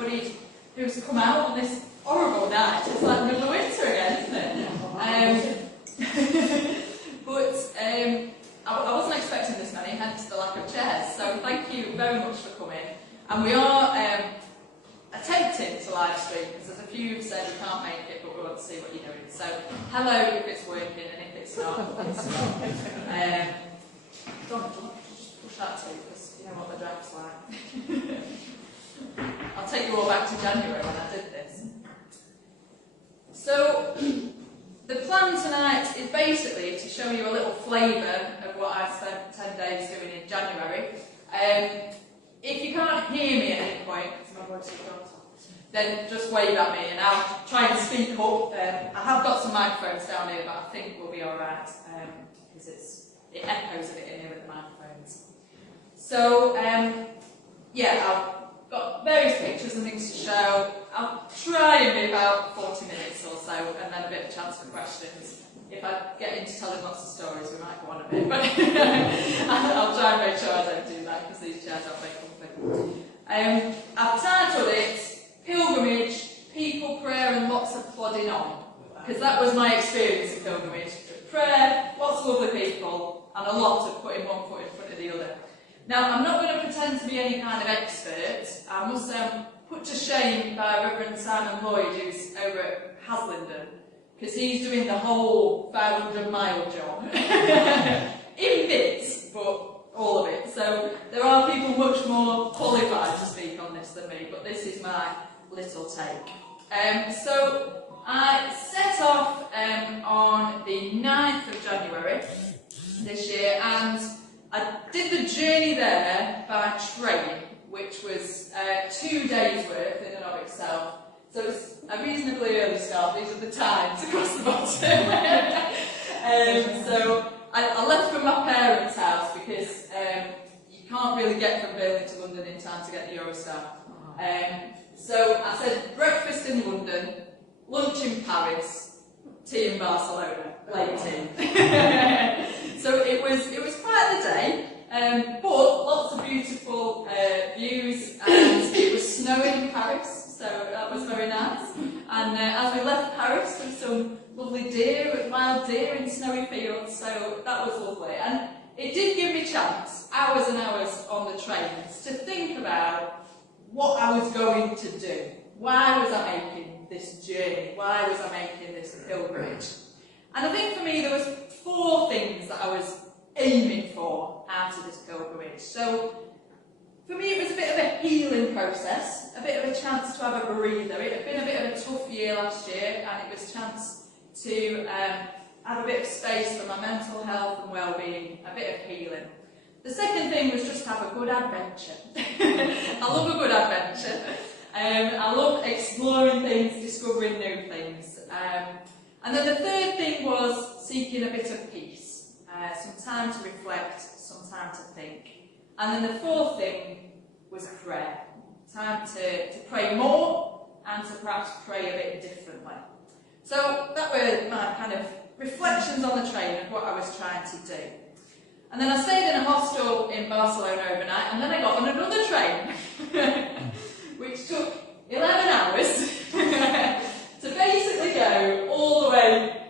everybody who's come out on this horrible night. It's like middle of winter again, isn't it? But I wasn't expecting this many, hence the lack of chairs. So thank you very much for coming. And we are attempting to live stream, because there's a few who've said we can't make it, but we want to see what you're doing. So hello if it's working, and if it's not, it's not. Don't just push that too, because you know what the draft's like. I'll take you all back to January when I did this. So the plan tonight is basically to show you a little flavour of what I spent 10 days doing in January. If you can't hear me at any point, because my voice is gone, then just wave at me and I'll try and speak up. I have got some microphones down here, but I think we'll be alright, because it echoes a bit in here with the microphones. So, yeah, I've got various pictures and things to show. I'll try and be about 40 minutes or so, and then a bit of a chance for questions. If I get into telling lots of stories, we might go on a bit, but I'll try and make sure I don't do that, because these chairs aren't very comfy. I've titled it Pilgrimage, People, Prayer and Lots of Plodding On, because that was my experience of pilgrimage. Prayer, lots of lovely people, and a lot of putting one foot in front of the other. Now, I'm not going to pretend to be any kind of expert. I must say I'm put to shame by Reverend Simon Lloyd, who's over at Haslingden, because he's doing the whole 500-mile job. In bits, but all of it. So there are people much more qualified to speak on this than me, but this is my little take. So I set off on the 9th of January this year, and I did the journey there by train, which was 2 days' worth in and of itself. So it's a reasonably early start. These are the times across the bottom. So I left from my parents' house, because you can't really get from Berlin to London in time to get the Eurostar. So I said breakfast in London, lunch in Paris, tea in Barcelona, late tea. So it was quite the day, but lots of beautiful views, and it was snowing in Paris, so that was very nice. And as we left Paris, there were some lovely deer, wild deer in snowy fields, so that was lovely. And it did give me a chance, hours and hours on the trains, to think about what I was going to do. Why was I making this journey? Why was I making this pilgrimage? And I think for me there was 4 things that I was aiming for out of this pilgrimage. So for me it was a bit of a healing process, a bit of a chance to have a breather. It had been a bit of a tough year last year, and it was a chance to have a bit of space for my mental health and well-being, a bit of healing. The second thing was just have a good adventure. I love a good adventure. I love exploring things, discovering new things. And then the third thing was seeking a bit of peace, some time to reflect, some time to think. And then the fourth thing was prayer, time to pray more and to perhaps pray a bit differently. So that were my kind of reflections on the train of what I was trying to do. And then I stayed in a hostel in Barcelona overnight, and then I got on another train, which took 11 hours to basically go all the way,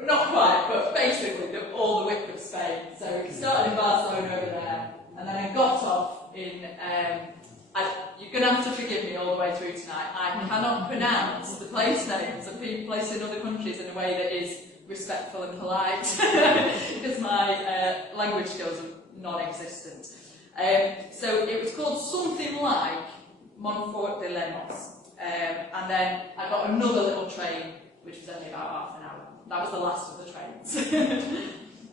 not quite, but basically all the width of Spain. So we started in Barcelona over there, and then I got off in, you're going to have to forgive me all the way through tonight, I cannot pronounce the place names of people placed in other countries in a way that is respectful and polite, because my language skills are non-existent. So it was called something like Montfort de Lemos, and then I got another little train, which was only about half an hour. That was the last of the trains.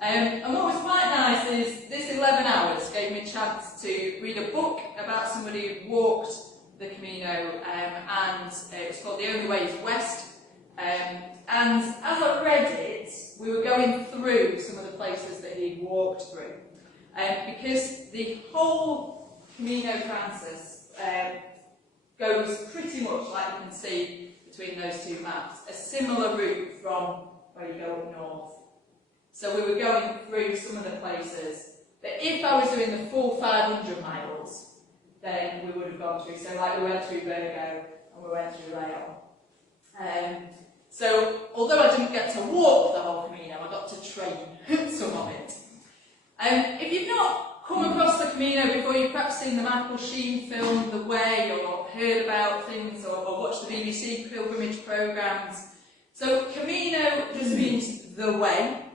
And what was quite nice is this 11 hours gave me a chance to read a book about somebody who walked the Camino, and it was called The Only Way is West. And as I read it, we were going through some of the places that he'd walked through. Because the whole Camino Francis goes pretty much, like you can see between those two maps, a similar route from where you go up north. So we were going through some of the places that if I was doing the full 500 miles, then we would have gone through. So like we went through Virgo and we went through Leo. So although I didn't get to walk the whole Camino, I got to train some of it. If you've not come across the Camino before, you've perhaps seen the Michael Sheen film The Way, or heard about things, or watched the BBC pilgrimage programmes. So Camino just means the way,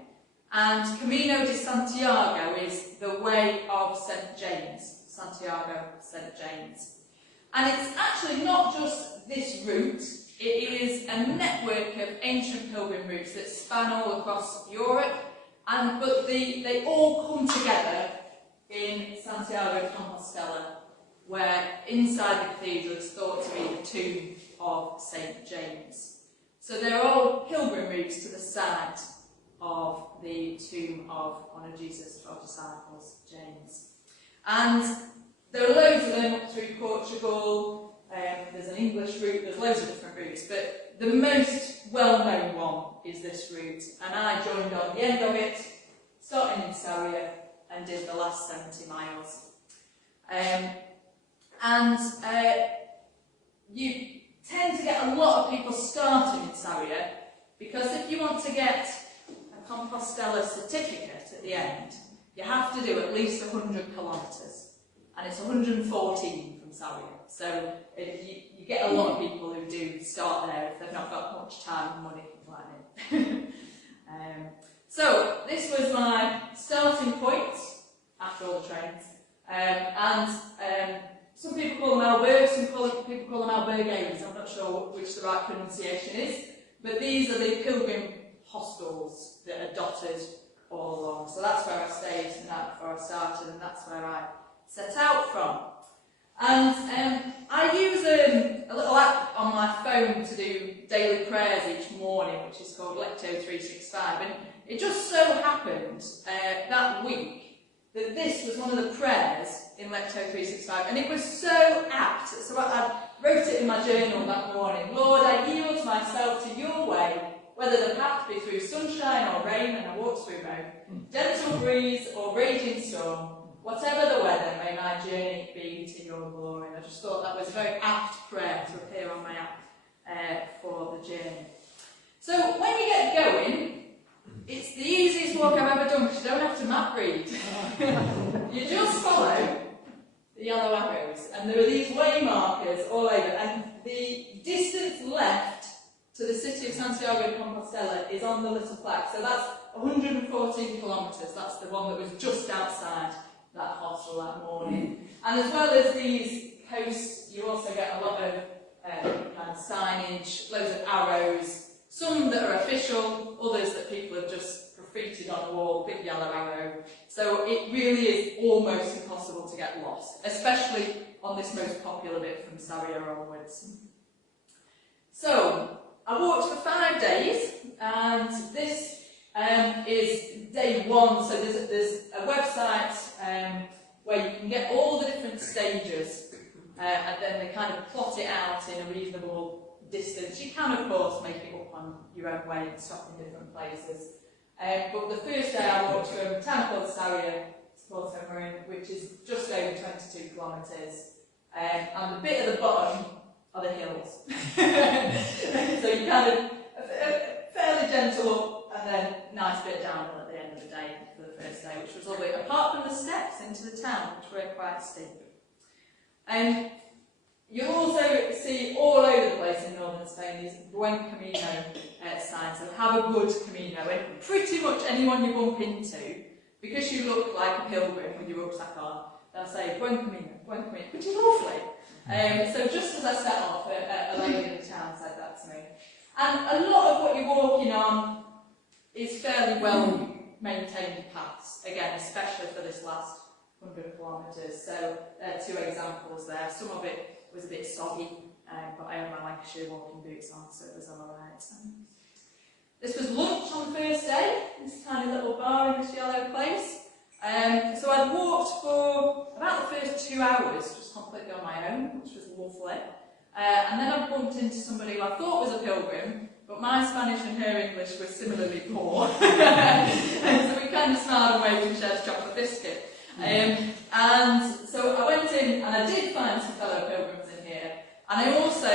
and Camino de Santiago is the way of St. James, Santiago, St. James. And it's actually not just this route, it is a network of ancient pilgrim routes that span all across Europe, but they all come together in Santiago de Compostela, where inside the cathedral is thought to be the tomb of St. James. So they're all pilgrim routes to the site of the tomb of one of Jesus' 12 disciples, James. And there are loads of them up through Portugal. There's an English route, there's loads of different routes, but the most well-known one is this route, and I joined on the end of it, starting in Sarria, and did the last 70 miles. You tend to get a lot of people starting in Sarria, because if you want to get a Compostela certificate at the end, you have to do at least 100 kilometres, and it's 114 from Sarria. So you get a lot of people who do start there if they've not got much time and money planning. So this was my starting point after all the trains. Some people call them Albergs, some people call them Albergarians. I'm not sure which the right pronunciation is, but these are the pilgrim hostels that are dotted all along. So that's where I stayed the night before I started, and that's where I set out from. And I use a little app on my phone to do daily prayers each morning, which is called Lectio 365. And it just so happened that week that this was one of the prayers in Lectio 365, and it was so apt. So I wrote it in my journal that morning. Lord, I yield myself to your way, whether the path be through sunshine or rain, and I walked through both, gentle breeze or raging storm. Whatever the weather, may my journey be to your glory. And I just thought that was a very apt prayer to appear on my app for the journey. So when you get going, it's the easiest walk I've ever done, because you don't have to map read. You just follow the yellow arrows, and there are these way markers all over, and the distance left to the city of Santiago de Compostela is on the little plaque. So that's 114 kilometres. That's the one that was just outside that hostel that morning. And as well as these posts, you also get a lot of kind of signage, loads of arrows, some that are official, others that people have just graffitied on the wall, big yellow arrow. So it really is almost impossible to get lost, especially on this most popular bit from Sarria onwards. So I walked for 5 days, and this is day one. So there's a website where you can get all the different stages, and then they kind of plot it out in a reasonable distance. You can, of course, make it up on your own way and stop in different places. But the first day I walked from a town called Sarria to Porto Marin, which is just over 22 kilometres, and the bit at the bottom are the hills. So you kind of fairly gentle up, and then nice bit downhill at the end of the day for the first day, which was lovely, apart from the steps into the town, which were quite steep. You'll also see all over the place in northern Spain these Buen Camino signs, so have a good Camino, and pretty much anyone you bump into, because you look like a pilgrim with your rucksack on, they'll say Buen Camino, which is lovely. So just as I set off, a lady in the town said that to me. And a lot of what you're walking on is fairly well maintained paths, again, especially for this last 100 kilometres. So there are 2 examples there. Some of it was a bit soggy, but I had my Lancashire walking boots on, so it was alright. This was lunch on the first day, this tiny little bar in this yellow place. So I'd walked for about the first 2 hours, just completely on my own, which was lovely. And then I bumped into somebody who I thought was a pilgrim, but my Spanish and her English were similarly poor. And so we kind of smiled and waved and shared a chocolate biscuit. And so I went in, and I did find some fellow pilgrims. And I also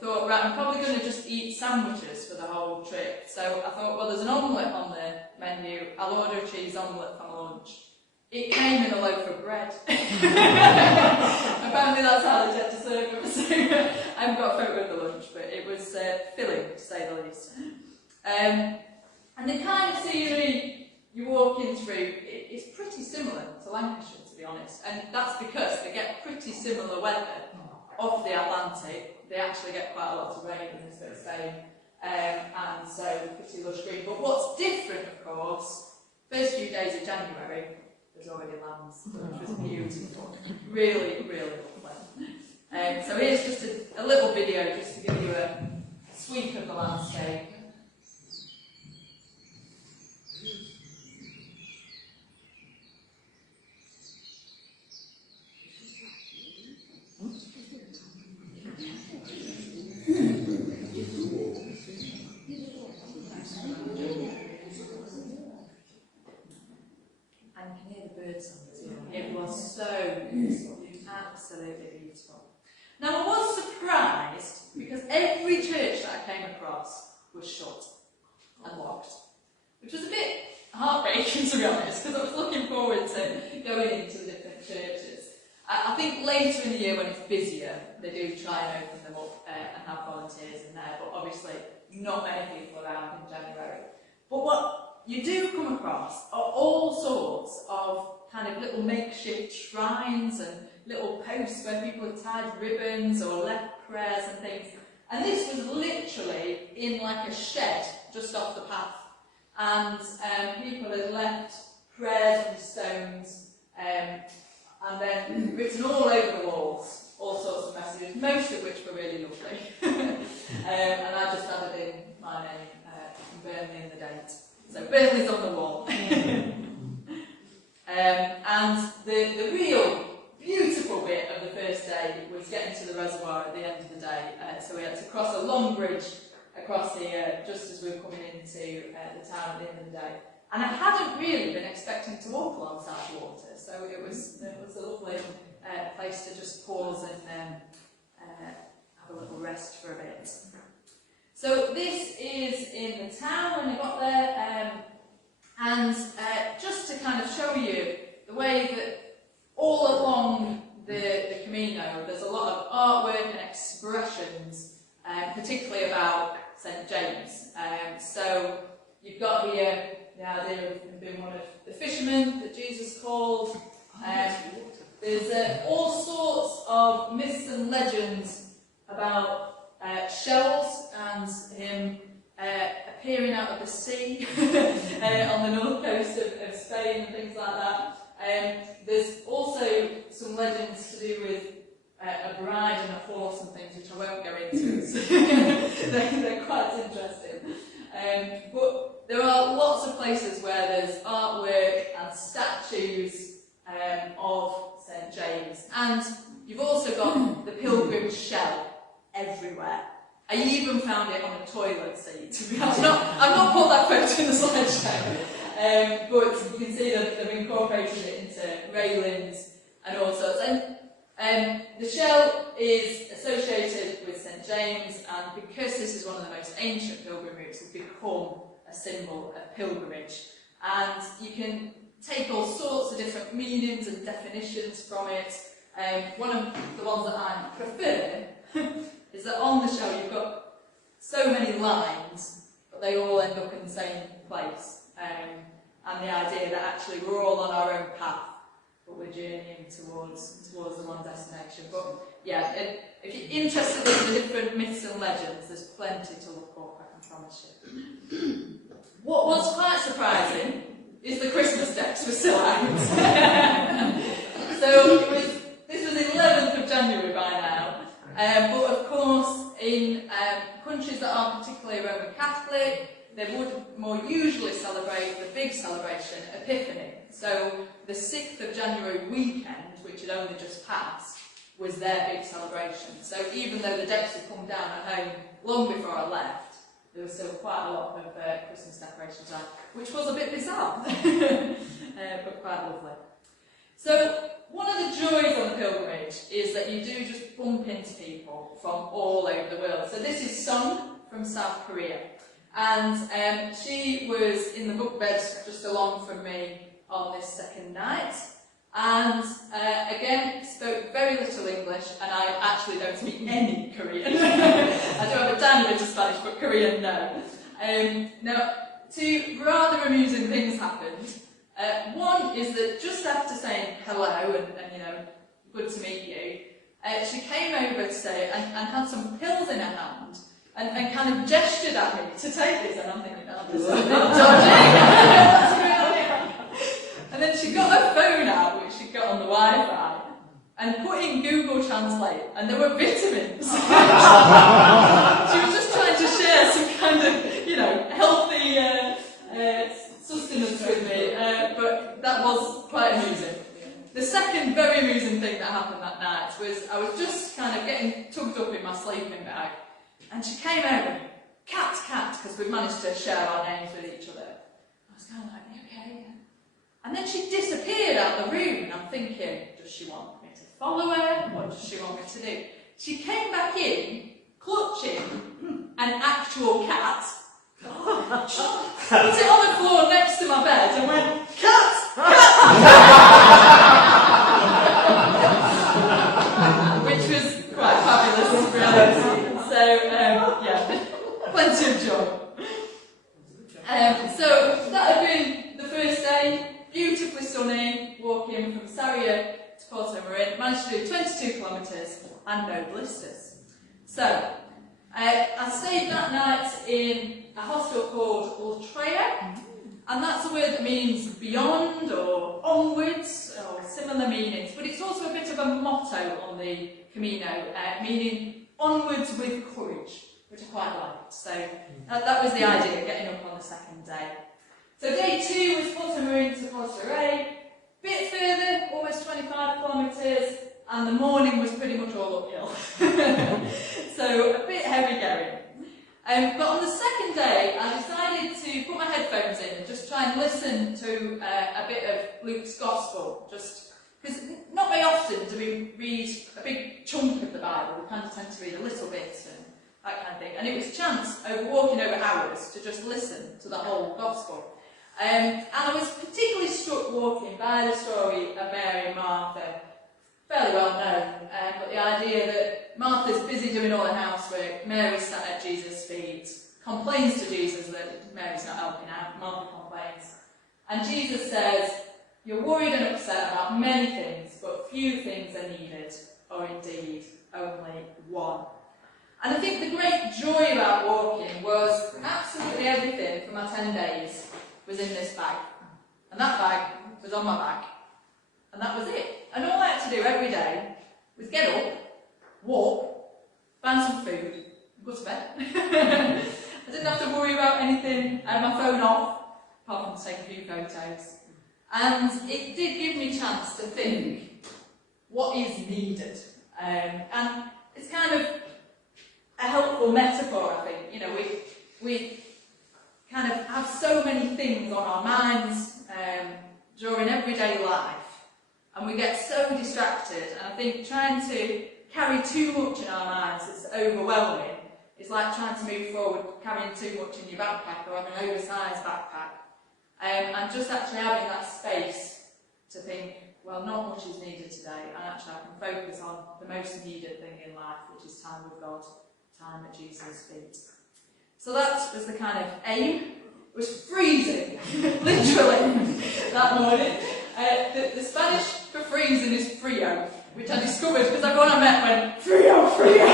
thought, right, I'm probably going to just eat sandwiches for the whole trip. So I thought, well, there's an omelette on the menu. I'll order a cheese omelette for my lunch. It came in a loaf of bread. Apparently that's how they tend to serve it. So I haven't got a photo of the lunch, but it was filling, to say the least. And the kind of scenery you're walking through, it's pretty similar to Lancashire, to be honest. And that's because they get pretty similar weather off the Atlantic. They actually get quite a lot of rain in this bit of Spain, and so pretty lush green. But what's different, of course, first few days of January, there's already lambs, which was beautiful. Really, really lovely. So here's just a little video just to give you a sweep of the landscape. It was so beautiful, absolutely beautiful. Now I was surprised because every church that I came across was shut and locked, which was a bit heartbreaking, to be honest, because I was looking forward to going into the different churches. I think later in the year when it's busier, they do try and open them up and have volunteers in there, but obviously not many people around in January. But what you do come across are all sorts of kind of little makeshift shrines and little posts where people had tied ribbons or left prayers and things. And this was literally in like a shed just off the path. And people had left prayers on stones and then written all over the walls, all sorts of messages, most of which were really lovely. And I just added in my name and Burnley in the date. So Burnley's on the wall. And the real beautiful bit of the first day was getting to the reservoir at the end of the day. So we had to cross a long bridge across here just as we were coming into the town at the end of the day. And I hadn't really been expecting to walk alongside the water, so it was a lovely place to just pause and have a little rest for a bit. So this is in the town when I got there, and just to kind of show you the way that all along the Camino there's a lot of artwork and expressions, particularly about St. James. So you've got here the idea of him being one of the fishermen that Jesus called. There's all sorts of myths and legends about shells and him appearing out of the sea on the north coast of Spain and things like that. There's also some legends to do with a bride and a horse and things, which I won't go into. They're quite interesting. But there are lots of places where there's artwork and statues of St. James. And you've also got the pilgrim shell everywhere. I even found it on a toilet seat, to be honest. I've not put that photo in the slideshow, but you can see that they've incorporated it into railings and all sorts. And the shell is associated with St. James, and because this is one of the most ancient pilgrim routes, it's become a symbol of pilgrimage. And you can take all sorts of different meanings and definitions from it. One of the ones that I prefer is that on the shell you've got so many lines, but they all end up in the same place. And the idea that actually we're all on our own path, but we're journeying towards the one destination. But yeah, if you're interested in the different myths and legends, there's plenty to look up, I can promise you. What was quite surprising is the Christmas decks were still out. So this was 11th of January by now. But of course, in countries that aren't particularly Roman Catholic, they would more usually celebrate the big celebration, Epiphany. So the 6th of January weekend, which had only just passed, was their big celebration. So even though the decks had come down at home long before I left, there was still quite a lot of Christmas decorations out, which was a bit bizarre, but quite lovely. So one of the joys on the pilgrimage language is that you do just bump into people from all over the world. So this is Sung from South Korea. And she was in the book bed just along from me on this second night. And again, spoke very little English, and I actually don't speak any Korean. I do have a tiny bit of Spanish, but Korean, no. Now, two rather amusing things happened. One is that just after saying hello and you know, good to meet you, she came over to say and had some pills in her hand and kind of gestured at me to take this, and I'm thinking, oh, this is a bit dodgy. What's going on here? And then she got her phone out, which she got on the Wi-Fi, and put in Google Translate, and there were vitamins. She was just trying to share some kind of, you know, healthy sustenance with me, but that was quite amusing. The second very amusing thing that happened that night was I was just kind of getting tugged up in my sleeping bag, and she came over, cat, because we'd managed to share our names with each other. I was kind of like, you okay? And then she disappeared out the room, and I'm thinking, does she want me to follow her? What does she want me to do? She came back in, clutching an actual cat, put it on the floor next to my bed, and went, cat! Which was quite fabulous, really. So, yeah, plenty of joy. So that had been the first day, beautifully sunny, walking from Sarria to Porto Marin, managed to do 22 kilometres and no blisters. So, I stayed that night in a hostel called Ultreya, and that's a word that means beyond or onwards or similar meanings, but it's also a bit of a motto on the Camino, meaning onwards with courage, which I quite liked. So that was the idea, getting up on the second day. So day 2 was Porto Marin to Porto Rey, bit further, almost 25 kilometres, and the morning was pretty much all uphill. So a bit heavy going. But on the second day, I decided to put my headphones in and just try and listen to a bit of Luke's Gospel, just because not very often do we read a big chunk of the Bible. We kind of tend to read a little bit and that kind of thing. And it was a chance, walking over hours, to just listen to the whole Gospel. And I was particularly struck walking by the story of Mary and Martha, fairly well known, but the idea that Martha's busy doing all the housework, Mary's sat at Jesus' feet, complains to Jesus that Mary's not helping out, Martha complains. And Jesus says, you're worried and upset about many things, but few things are needed, or indeed only one. And I think the great joy about walking was absolutely everything for my 10 days was in this bag. And that bag was on my back. And that was it. And all I had to do every day was get up, walk, find some food, and go to bed. I didn't have to worry about anything. I had my phone off, apart from taking a few photos. And it did give me a chance to think what is needed. And it's kind of a helpful metaphor, I think. You know, we kind of have so many things on our minds during everyday life. And we get so distracted, and I think trying to carry too much in our minds is overwhelming. It's like trying to move forward, carrying too much in your backpack or having an oversized backpack. And just actually having that space to think, well, not much is needed today, and actually I can focus on the most needed thing in life, which is time with God, time at Jesus' feet. So that was the kind of aim. It was freezing, literally, that morning. The Spanish for freezing is frío, which I discovered because everyone I met went, frío, frío.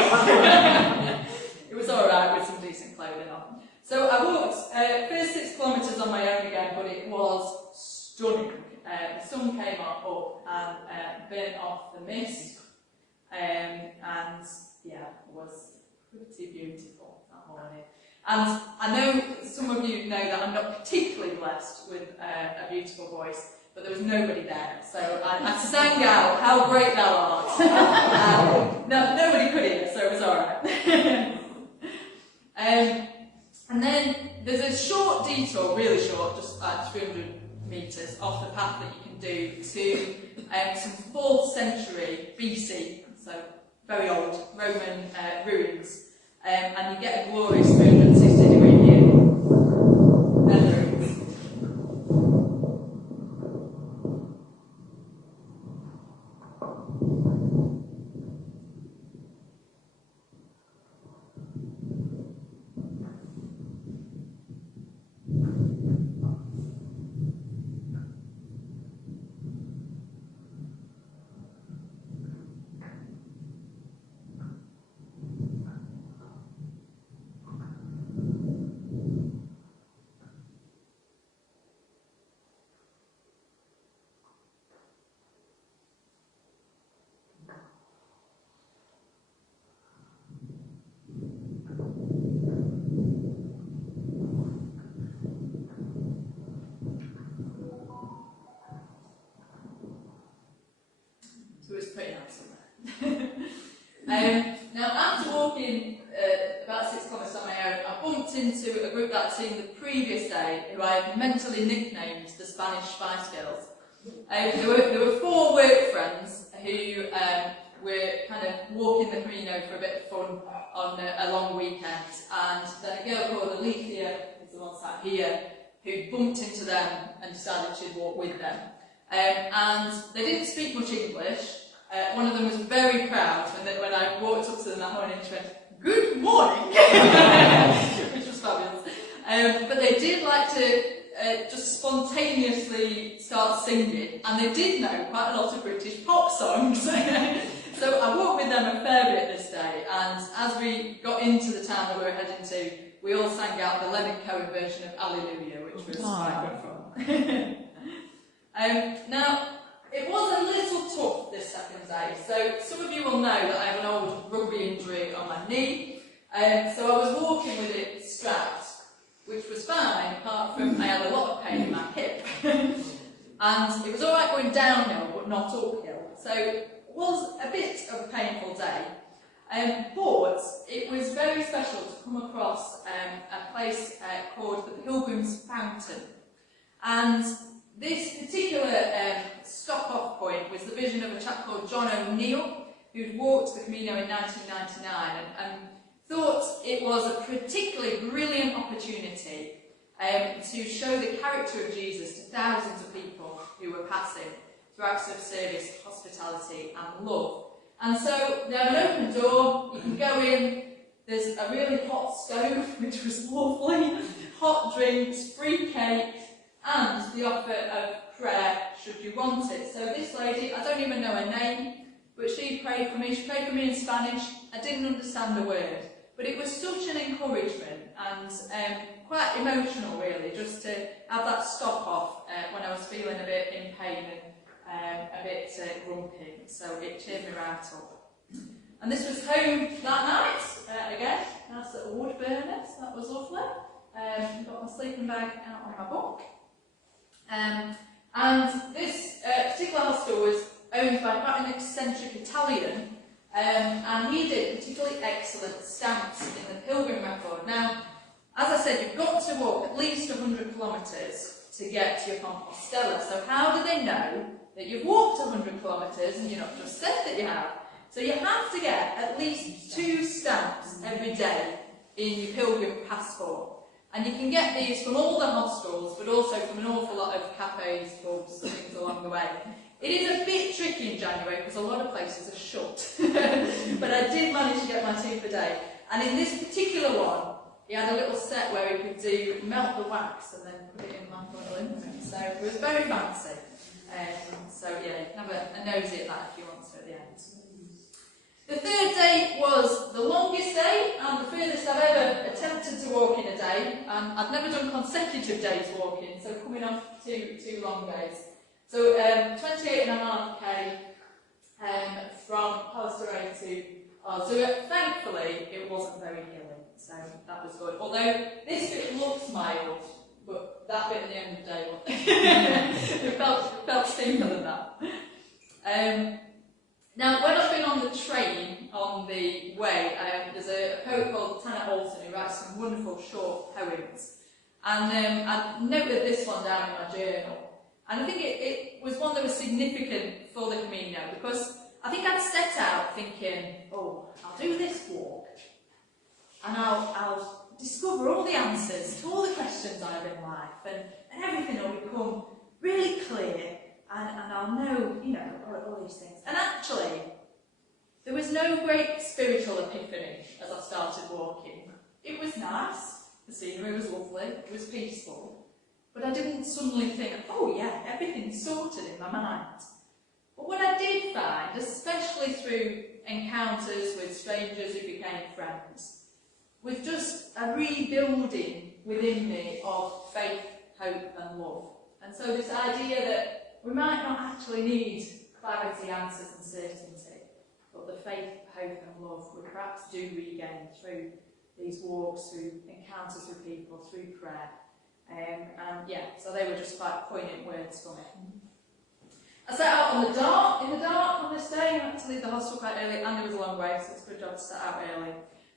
It was alright with some decent clothing on. So I walked first 6 kilometres on my own again, but it was stunning. The sun came up and burnt off the mist, and yeah, it was pretty beautiful that morning. And I know some of you know that I'm not particularly blessed with a beautiful voice, but there was nobody there, so I sang out, how great thou art. No, nobody could hear, so it was alright. And then there's a short detour, really short, just like 300 metres off the path that you can do to some 4th century BC, so very old Roman ruins, and you get a glorious 360-degree view. And the ruins. So it's pretty nice. Now, after walking about 6 kilometres on my own, I bumped into a group that I'd seen the previous day, who I had mentally nicknamed the Spanish Spice Girls. There were 4 work friends who were kind of walking the Camino for a bit of fun on a long weekend, and then a girl called Alicia, who's the one sat here, who bumped into them and decided she'd walk with them. And they didn't speak much English. One of them was very proud when I walked up to them that morning, she went, "Good morning," which was fabulous. But they did like to just spontaneously start singing, and they did know quite a lot of British pop songs. So I walked with them a fair bit this day, and as we got into the town that we were heading to, we all sang out the Leonard Cohen version of Alleluia, which was quite good fun. Now, it was a little tough this second day, so some of you will know that I have an old rugby injury on my knee, so I was walking with it strapped, which was fine, apart from I had a lot of pain in my hip. And it was alright going downhill, but not uphill, so it was a bit of a painful day. But it was very special to come across a place called the Pilgrim's Fountain. And this particular stop-off point was the vision of a chap called John O'Neill, who'd walked the Camino in 1999 and thought it was a particularly brilliant opportunity to show the character of Jesus to thousands of people who were passing through acts of service, hospitality and love. And so they have an open door, you can go in, there's a really hot stove, which was lovely, hot drinks, free cake, and the offer of prayer should you want it. So this lady, I don't even know her name, but she prayed for me. She prayed for me in Spanish. I didn't understand a word, but it was such an encouragement and quite emotional really, just to have that stop off when I was feeling a bit in pain and a bit grumpy. So it cheered me right up. And this was home that night. Again, nice little wood burners. That was lovely. Got my sleeping bag out on my bunk. And this particular hostel was owned by quite an eccentric Italian, and he did particularly excellent stamps in the Pilgrim record. Now, as I said, you've got to walk at least 100 kilometres to get to your Compostela. So how do they know that you've walked 100 kilometres and you're not just said that you have? So you have to get at least 2 stamps every day in your Pilgrim passport. And you can get these from all the hostels, but also from an awful lot of cafes, pubs, and things along the way. It is a bit tricky in January because a lot of places are shut. But I did manage to get my 2 per day. And in this particular one, he had a little set where he could melt the wax and then put it in like a little imprint. So it was very fancy. So yeah, you can have a nosy at that if you want to at the end. The third day was the longest day and the furthest I've ever attempted to walk in a day. I've never done consecutive days walking, so coming off two long days. So 28.5k from Palestine to Arzua. Thankfully, it wasn't very hilly, so that was good. Although this bit looks mild, but that bit at the end of the day, it felt steeper than that. Now, when I've been on the train on the way, there's a poet called Tanner Alton who writes some wonderful short poems. And I noted this one down in my journal. And I think it was one that was significant for the Camino, because I think I'd set out thinking, oh, I'll do this walk, and I'll discover all the answers to all the questions I have in life, and everything will become really clear, and I'll know, you know, all these things. And actually, there was no great spiritual epiphany as I started walking. It was nice, the scenery was lovely, it was peaceful. But I didn't suddenly think, oh yeah, everything's sorted in my mind. But what I did find, especially through encounters with strangers who became friends, was just a rebuilding within me of faith, hope and love. And so this idea that we might not actually need clarity, answers and certainty, but the faith, hope and love we perhaps do regain through these walks, through encounters with people, through prayer. And yeah, so they were just quite poignant words for me. I set out in the dark on this day. I had to leave the hostel quite early, and it was a long way, so it's a good job to set out early.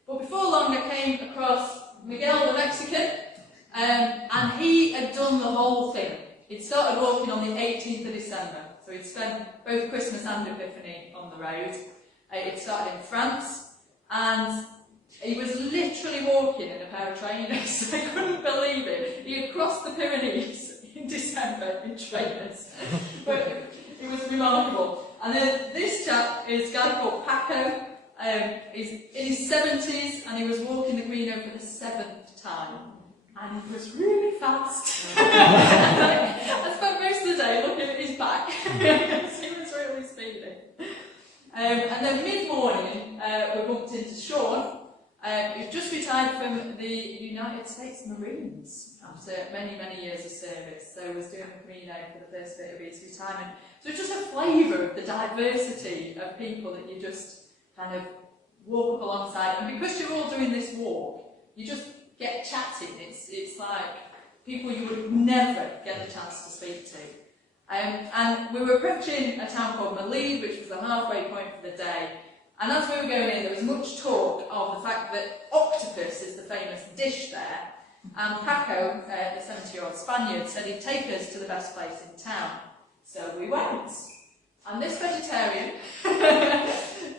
But before long I came across Miguel the Mexican, and he had done the whole thing. He'd started walking on the 18th of December, so he'd spent both Christmas and Epiphany on the road. It started in France, and he was literally walking in a pair of trainers. I couldn't believe it. He had crossed the Pyrenees in December in trainers. But it was remarkable. And then this chap is a guy called Paco. He's in his 70s, and he was walking the Camino for the 7th time. And he was really fast. I spent most of the day looking at his back. He was really speedy. And then mid-morning, we bumped into Sean. He's just retired from the United States Marines after many, many years of service. So he was doing the Camino for the first bit of his retirement. So it's just a flavour of the diversity of people that you just kind of walk up alongside. And because you're all doing this walk, you just get chatting. It's like people you would never get the chance to speak to. And we were approaching a town called Malid, which was the halfway point for the day. And as we were going in, there was much talk of the fact that octopus is the famous dish there. And Paco, the 70-year-old Spaniard, said he'd take us to the best place in town. So we went. And this vegetarian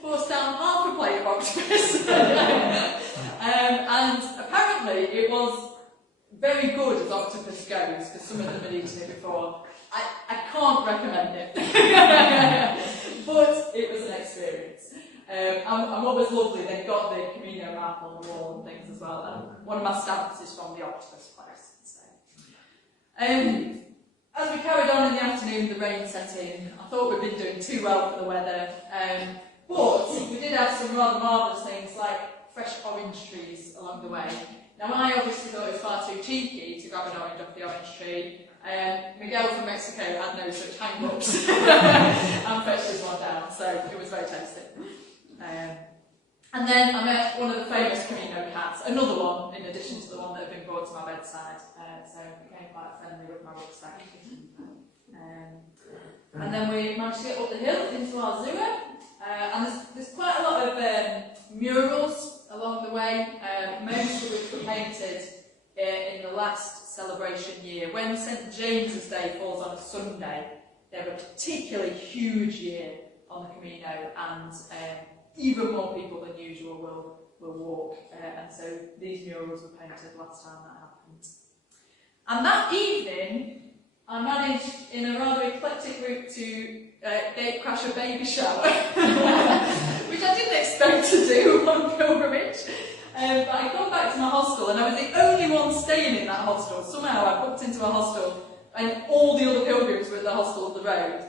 forced down half a plate of octopus. And apparently it was very good as octopus goes, because some of them had eaten it before. I can't recommend it. But it was an experience. And what was lovely, they've got the Camino map on the wall and things as well. And one of my stamps is from the octopus place. So. As we carried on in the afternoon, the rain set in. I thought we'd been doing too well for the weather. But we did have some rather marvellous things like fresh orange trees along the way. Now I obviously thought it was far too cheeky to grab an orange off the orange tree. Miguel from Mexico had no such hang-ups and fetched us one down, so it was very tasty. And then I met one of the famous Camino cats, another one in addition to the one that had been brought to my bedside, so I became quite friendly with my rucksack. And then we managed to get up the hill into Arzua, and there's quite a lot of murals along the way, most of which were painted in the last celebration year. When St James's Day falls on a Sunday, they have a particularly huge year on the Camino, and even more people than usual will walk, and so these murals were painted last time that happened. And that evening, I managed, in a rather eclectic route, to gate crash a baby shower, which I didn't expect to do on pilgrimage. But I'd gone back to my hostel, and I was the only one staying in that hostel. Somehow I booked into a hostel, and all the other pilgrims were at the hostel up the road.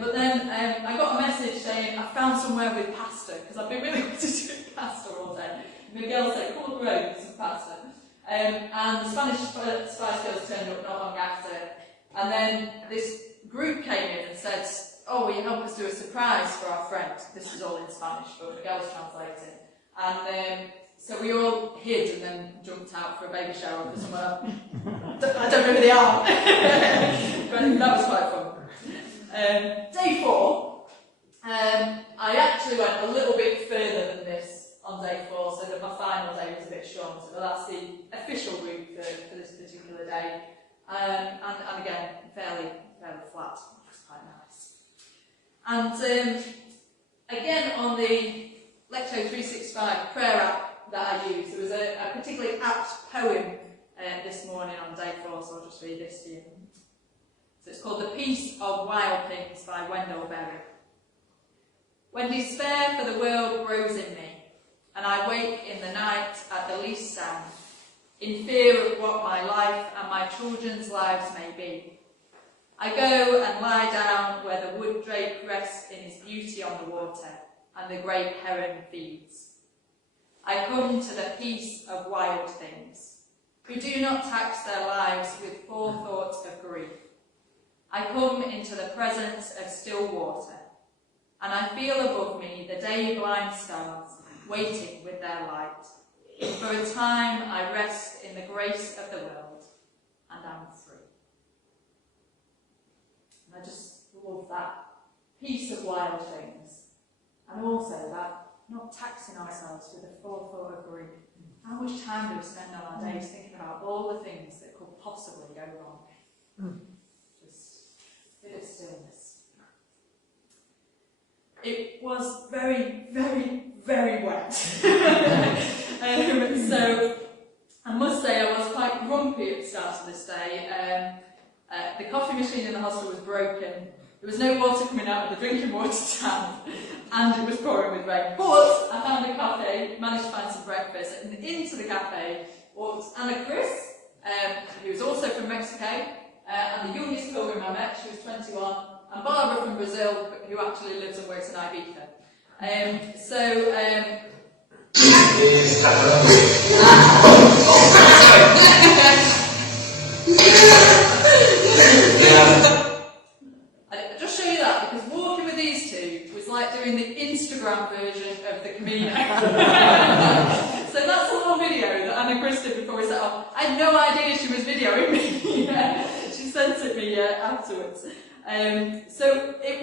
But then I got a message saying I found somewhere with pasta, because I've been really wanting to do pasta all day. Miguel said, come up the road with some pasta. And the Spanish Spice Girls turned up not long after. And then this group came in and said, oh, will you help us do a surprise for our friend? This was all in Spanish, but Miguel was translating. And so we all hid and then jumped out for a baby shower for somewhere. I don't know who they are. But that was quite fun. Day 4, I actually went a little bit further than this on day 4, so that my final day was a bit shorter, but that's the official route for this particular day. And again, And again, on the Lectio 365 prayer app that I use, there was a particularly apt poem this morning on day 4, so I'll just read this to you. So it's called The Peace of Wild Things by Wendell Berry. When despair for the world grows in me, and I wake in the night at the least sound, in fear of what my life and my children's lives may be, I go and lie down where the wood drake rests in his beauty on the water, and the great heron feeds. I come to the peace of wild things, who do not tax their lives with forethought of grief. I come into the presence of still water, and I feel above me the day-blind stars waiting with their light. For a time I rest in the grace of the world, and am free. And I just love that peace of wild things, and also that not taxing ourselves with the forethought of grief. How much time do we spend on our days thinking about all the things that could possibly go wrong? Just a bit of stillness. It was very, very, very wet. So I must say I was quite grumpy at the start of this day. The coffee machine in the hostel was broken. There was no water coming out of the drinking water tap, and it was pouring with rain. But I found a cafe, managed to find some breakfast, and into the cafe walked Anna Chris, who was also from Mexico, and the youngest pilgrim I met, she was 21, and Barbara from Brazil, who actually lives and works in Ibiza. I'll just show you that, because walking with these two was like doing the Instagram version of the Camino. So that's a little video that Anna Chris did before we set off. I had no idea she was videoing me. She sent it me afterwards. So it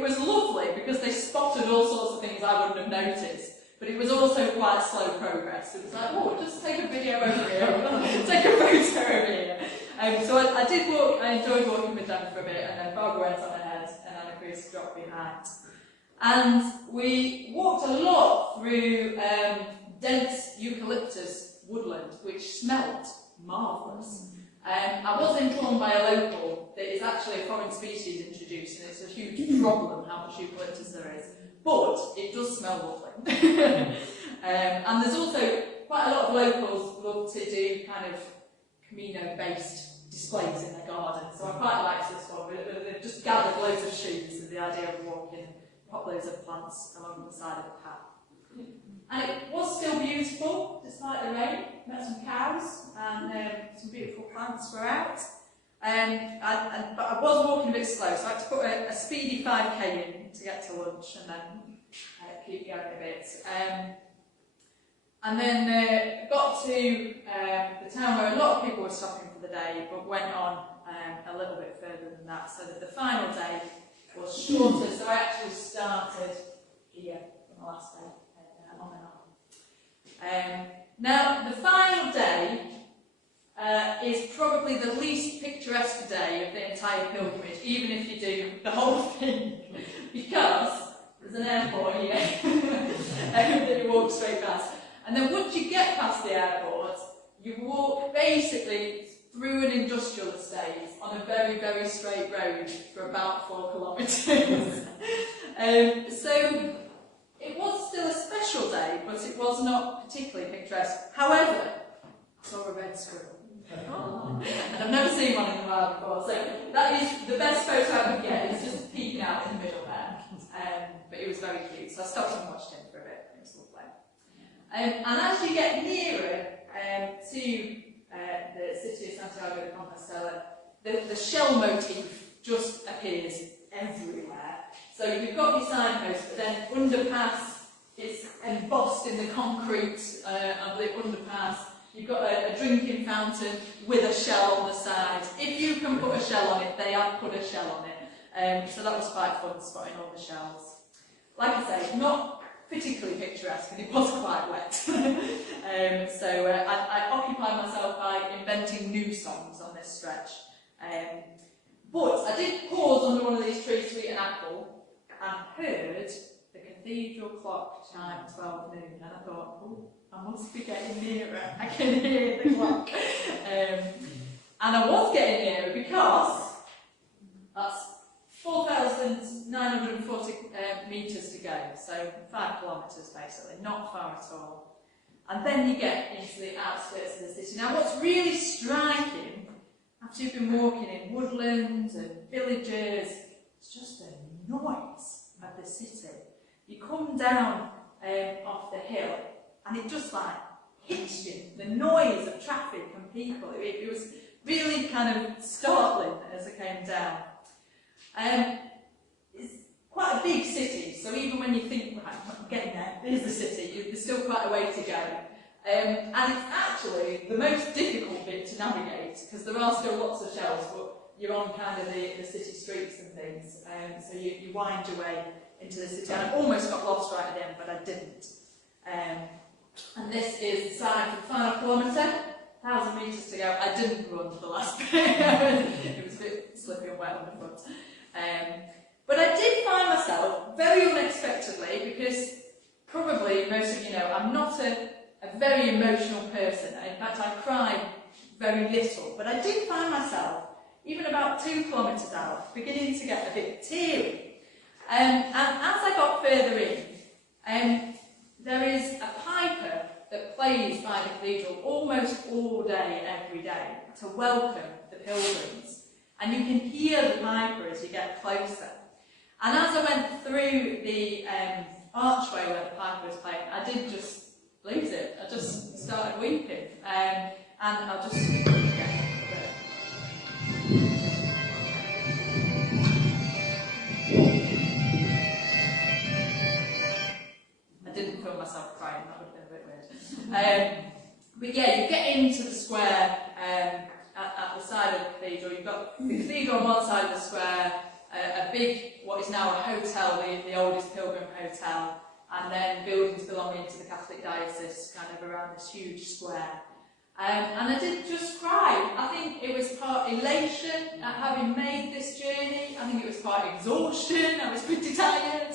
was lovely, because they spotted all sorts of things I wouldn't have noticed. But it was also quite slow progress. It was like, oh, just take a video over here, take a photo over here. So I did walk, I enjoyed walking with them for a bit, and then Barbara went on ahead, and Anna Chris dropped behind. And we walked a lot through dense eucalyptus woodland, which smelt marvellous. I was informed by a local that it's actually a foreign species introduced, and it's a huge problem how much eucalyptus there is. But it does smell lovely. And there's also quite a lot of locals love to do kind of Camino-based displays in their garden. So I quite liked this one. They've just gathered loads of shoes with the idea of walking and pop loads of plants along the side of the path. And it was still beautiful, despite the rain. Met some cows and some beautiful plants throughout. But I was walking a bit slow, so I had to put a speedy 5k in to get to lunch, and then keep going a bit. And then got to the town where a lot of people were stopping for the day, but went on a little bit further than that, so that the final day was shorter. So I actually started here on the last day, on and on. Now, the final day is probably the least picturesque day of the entire pilgrimage, even if you do the whole thing, because there's an airport here that you walk straight past. And then once you get past the airport, you walk basically through an industrial estate on a very, very straight road for about 4 kilometres. So it was still a special day, but it was not particularly picturesque. However, I saw a red squirrel. And I've never seen one in the wild before, so that is the best photo I could get. It's just peeking out in the middle there. But it was very cute, so I stopped and watched him for a bit. It was lovely. And as you get nearer to the city of Santiago de Compostela, the shell motif just appears everywhere. So you've got your signpost, but then underpass is embossed in the concrete of the underpass. You've got a drinking fountain with a shell on the side. If you can put a shell on it, they have put a shell on it. So that was quite fun, spotting all the shells. Like I say, not particularly picturesque, and it was quite wet. So I occupied myself by inventing new songs on this stretch. But I did pause under one of these trees to eat an apple, and heard the cathedral clock chime 12 noon, and I thought, oh, I must be getting nearer. I can hear the clock. And I was getting nearer because that's 4,940 metres to go, so 5 kilometres basically, not far at all. And then you get into the outskirts of the city. Now what's really striking, after you've been walking in woodlands and villages, it's just the noise of the city. You come down off the hill and it just like hits you, the noise of traffic and people. It was really kind of startling as I came down. It's quite a big city, so even when you think, right, I'm getting there, there's the city, there's still quite a way to go. And it's actually the most difficult bit to navigate, because there are still lots of shells, but you're on kind of the city streets and things, so you wind your way into the city. And I almost got lost right at the end, but I didn't. And this is the sign for the final kilometre, 1,000 metres to go. I didn't run the last bit, it was a bit slippy and wet on the front. But I did find myself, very unexpectedly, because probably most of you know, I'm not a very emotional person. In fact, I cry very little. But I did find myself, even about 2 kilometres out, beginning to get a bit teary. And as I got further in, there is a piper that plays by the cathedral almost all day, every day, to welcome the pilgrims. And you can hear the piper as you get closer. And as I went through the archway where the piper was playing, I did just lose it. I just started weeping. And I'll just get a bit. I didn't feel myself crying, that would have been a bit weird. But yeah, you get into the square at the side of the cathedral. You've got the cathedral on one side of the square, a big, what is now a hotel, the oldest pilgrim hotel, and then buildings belonging to the Catholic diocese kind of around this huge square. And I did just cry. I think it was part elation at having made this journey. I think it was part exhaustion. I was pretty tired.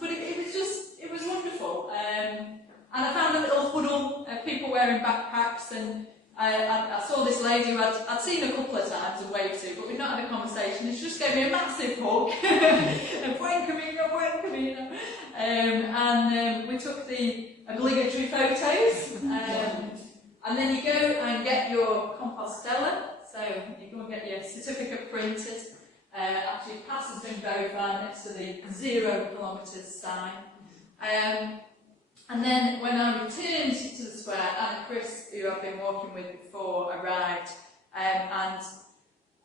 But it was wonderful. And I found a little huddle of people wearing backpacks, and I saw this lady who I'd seen a couple of times and waved to, but we'd not had a conversation, and she just gave me a massive hug. And buen camino, buen camino. And we took the obligatory photos. And then you go and get your compostella, so you go and get your certificate printed. After your pass has been verified next to the 0 kilometres sign. And then when I returned to the square, Anna Chris, who I've been walking with before, arrived, and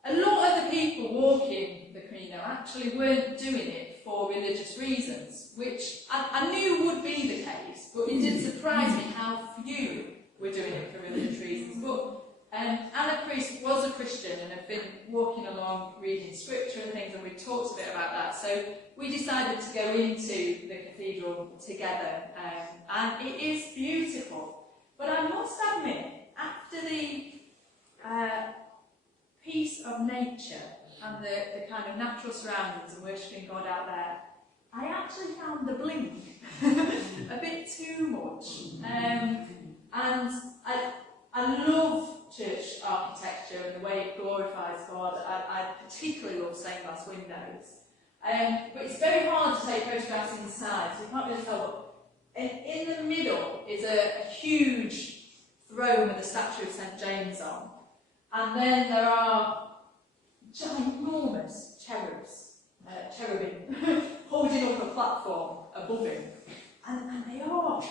a lot of the people walking the Camino actually weren't doing it for religious reasons, which I knew would be the case, but it did surprise me how few were doing it for religious reasons. But Anna Chris was a Christian and had been walking along reading scripture and things, and we talked a bit about that. So we decided to go into the cathedral together, and it is beautiful. But I must admit, after the peace of nature and the kind of natural surroundings and worshipping God out there, I actually found the blink a bit too much. And I love church architecture and the way it glorifies God. I particularly love stained glass windows. But it's very hard to take photographs inside, so you can't really tell. And in the middle is a huge throne with a statue of St. James on. And then there are ginormous cherubim, holding up a platform above him. And they are.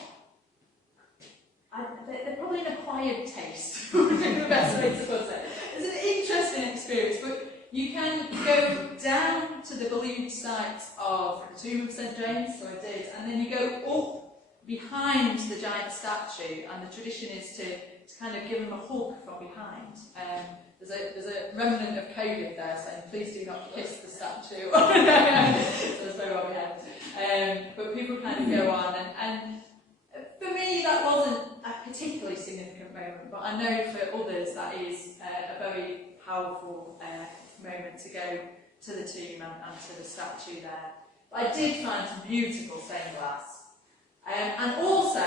They're probably an acquired taste, would be the best way to put it. It's an interesting experience, but you can go down to the believed site of the tomb of St. James, so I did, and then you go up behind the giant statue, and the tradition is to kind of give him a hug from behind. There's a remnant of COVID there saying, please do not kiss the statue. So that's very well behaved. But people kind of go on, and for me that wasn't a particularly significant moment, but I know for others that is a very powerful moment to go the tomb and to the statue there. But I did find some beautiful stained glass. And also,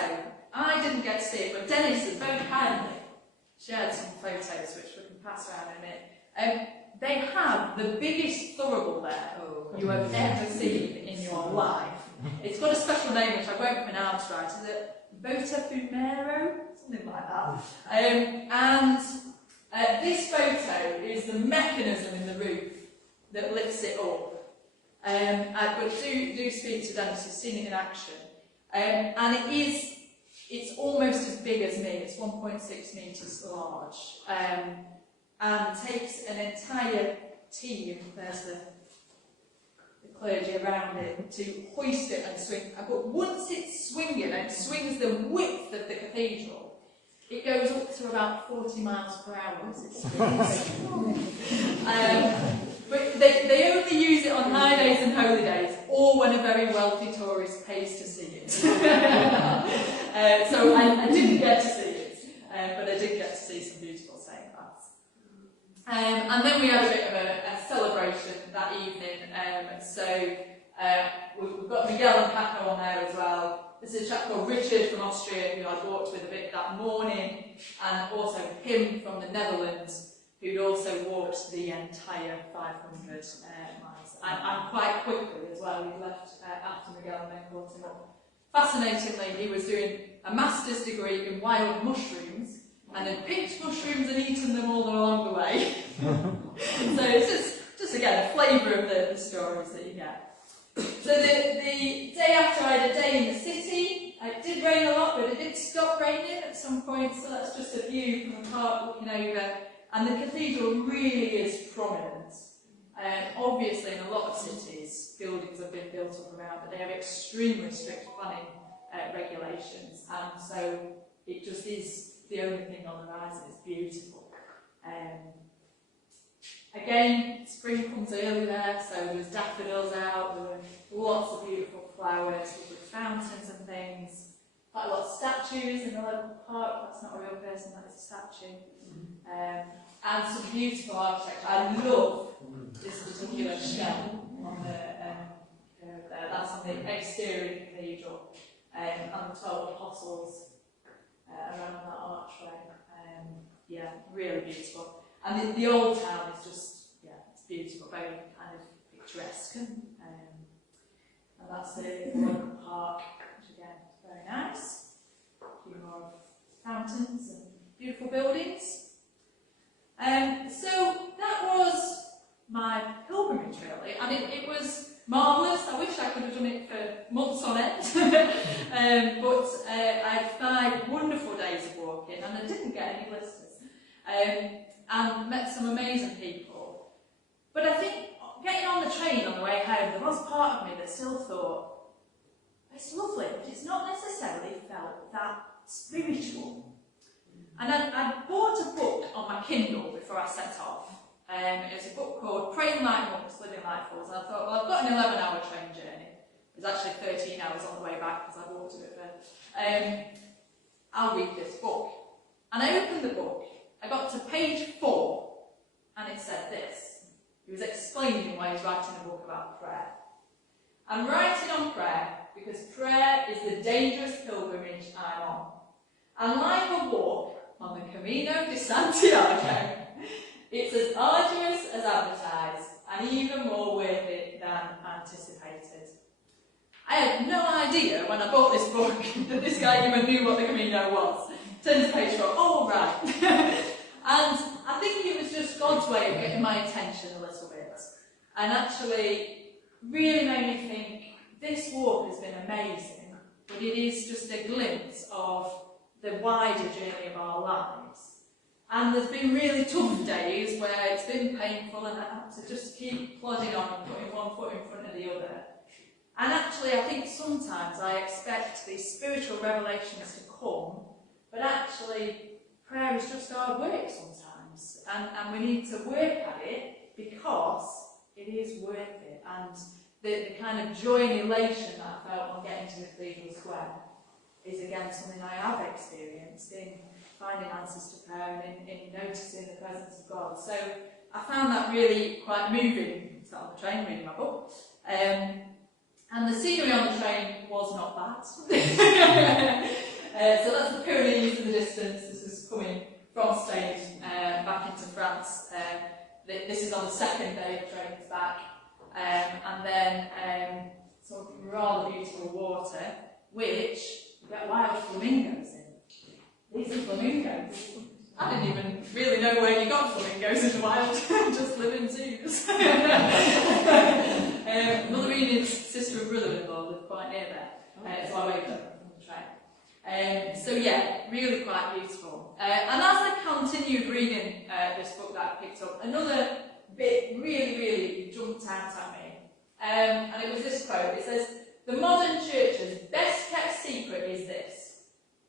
I didn't get to see it, but Dennis has very kindly shared some photos which we can pass around in a minute. They have the biggest thurible there you have ever seen in your life. It's got a special name which I won't pronounce right. Is it Botafumeiro? Something like that. This photo is the mechanism in the roof that lifts it up. But do speak to Dennis, you've seen it in action. And it's almost as big as me, it's 1.6 metres large. And takes an entire team, there's the clergy around it, to hoist it and swing. But once it's swinging, and it swings the width of the cathedral, it goes up to about 40 miles per hour as it swings. But they only use it on high days and holy days, or when a very wealthy tourist pays to see it. So I didn't get to see it, but I did get to see some beautiful stained glass. And then we had a bit of a celebration that evening. We've got Miguel and Paco on there as well. This is a chap called Richard from Austria who I'd walked with a bit that morning, and also him from the Netherlands who'd also walked the entire 500 miles. And quite quickly as well, we left after Miguel and then caught him up. Fascinatingly, he was doing a master's degree in wild mushrooms and had picked mushrooms and eaten them all along the way. So it's just again, a flavour of the stories that you get. So the day after I had a day in the city, it did rain a lot, but it did stop raining at some point, so that's just a view from the park looking over. And the cathedral really is prominent. Obviously, in a lot of cities, buildings have been built up around, but they have extremely strict planning regulations, and so it just is the only thing on the horizon. It's beautiful. Again, spring comes early there, so there's daffodils out, there were lots of beautiful flowers with fountains and things. Quite a lot of statues in the local park. That's not a real person, that is a statue. And some beautiful architecture. I love this particular shell on the curve there. That's on the exterior of the cathedral, and the 12 apostles around that archway. Yeah, really beautiful. And the old town is just, yeah, it's beautiful, very kind of picturesque. And that's the local park, which again is very nice. A few more fountains and beautiful buildings. So that was my pilgrimage really. I mean, it was marvellous. I wish I could have done it for months on end. But I had 5 wonderful days of walking, and I didn't get any blisters. And met some amazing people. But I think getting on the train on the way home, there was part of me that still thought, it's lovely, but it's not necessarily felt that spiritual. And I bought a book on my Kindle before I set off. It was a book called Praying Like Monks, Living Like Fools. And I thought, well, I've got an 11-hour train journey. It was actually 13 hours on the way back because I walked a bit further. I'll read this book. And I opened the book. I got to page 4, and it said this. He was explaining why he's writing a book about prayer. I'm writing on prayer because prayer is the dangerous pilgrimage I'm on. And like a walk on the Camino de Santiago, it's as arduous as advertised, and even more worth it than anticipated. I had no idea when I bought this book that this guy even knew what the Camino was. Turn to page 4, oh right. And I think it was just God's way of getting my attention a little bit. And actually really made me think, this walk has been amazing, but it is just a glimpse of the wider journey of our lives. And there's been really tough days where it's been painful and I had to just keep plodding on and putting one foot in front of the other. And actually I think sometimes I expect these spiritual revelations to come, but actually prayer is just hard work sometimes. And we need to work at it because it is worth it. And the kind of joy and elation that I felt on getting to the Cathedral Square is again something I have experienced in finding answers to prayer and in noticing the presence of God. So I found that really quite moving sat on the train reading my book. And the scenery on the train was not bad. So that's the Pyrenees in the distance. This is coming from Spain back into France. This is on the second day of trains back. And then some rather beautiful water, which you get wild flamingos in. These are flamingos. I didn't even really know where you got flamingos in the wild, just live in zoos. Mother Enid's sister and brother-in-law live quite near there, so I waved at them on the train. So yeah, really quite beautiful. And as I continued reading this book that I picked up, another bit really jumped out at me. And it was this quote. It says, "The modern church's best kept secret is this: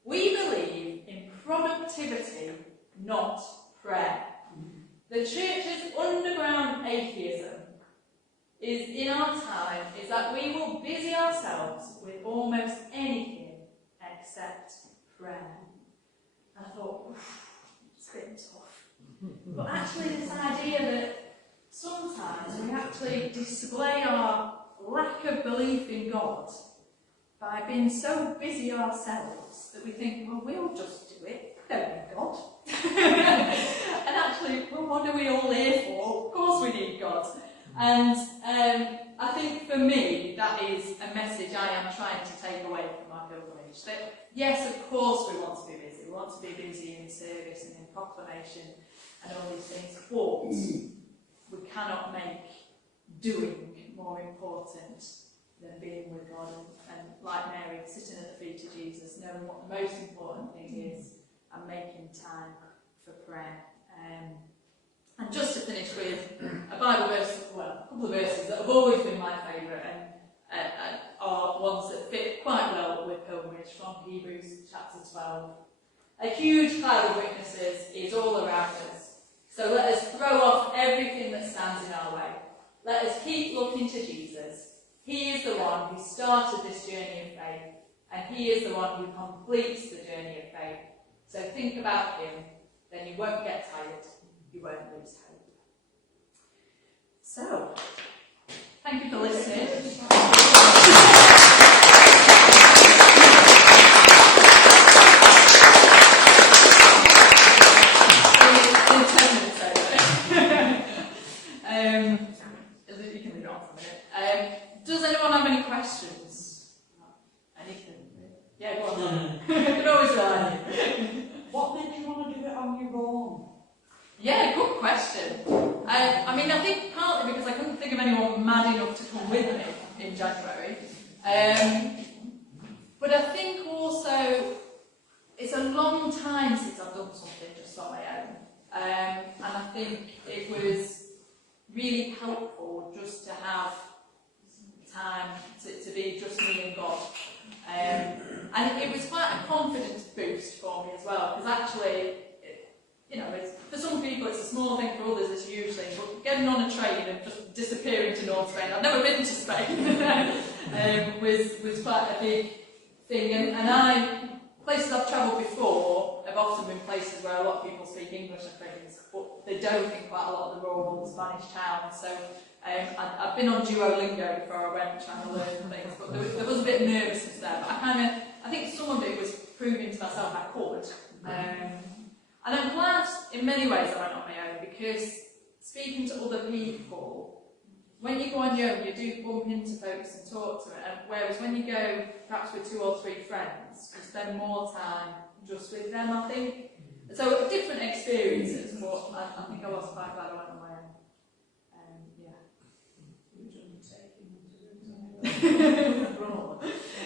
we believe in productivity, not prayer. The church's underground atheism is in our time is that we will busy ourselves with almost anything except prayer." And I thought, it's a bit tough. But actually this idea that sometimes we actually display our lack of belief in God by being so busy ourselves that we think, well, we'll just do it. We don't need God. And actually, well, what are we all here for? Of course we need God. And I think for me, that is a message I am trying to take away from my pilgrimage. That yes, of course we want to be busy. We want to be busy in service and in proclamation and all these things. But we cannot make doing more important than being with God. And like Mary, sitting at the feet of Jesus, knowing what the most important thing is and making time for prayer. And just to finish with a Bible verse, well, a couple of verses that have always been my favourite and are ones that fit quite well with pilgrimage, from Hebrews chapter 12. "A huge cloud of witnesses is all around us, so let us throw off everything that stands in our way. Let us keep looking to Jesus. He is the one who started this journey of faith, and he is the one who completes the journey of faith. So think about him, then you won't get tired, you won't lose hope." So, thank you for listening. You can leave it on for a minute. Does anyone have any questions? Anything? Yeah, go on. You can always rely. What made you want to do it on your own? Yeah, good question. I mean, I think partly because I couldn't think of anyone mad enough to come with me in January. But I think also it's a long time since I've done something just on my own. And I think it was really helpful just to have time to be just me and God. And it was quite a confidence boost for me as well, because actually, for some people it's a small thing, for others it's a huge thing, but getting on a train and just disappearing to North Spain, I've never been to Spain, was quite a big thing. And places I've travelled before have often been places where a lot of people speak English and things, but they don't in quite a lot of the rural Spanish towns. So I've been on Duolingo before I went trying to learn things, but there was a bit of nervousness there. But I think some of it was proving to myself I could. And I'm glad in many ways I went on my own, because speaking to other people, when you go on your own, you do bump into folks and talk to them, whereas when you go perhaps with 2 or 3 friends, you spend more time just with them, I think. So different experiences, but I think I was quite glad I went on my own.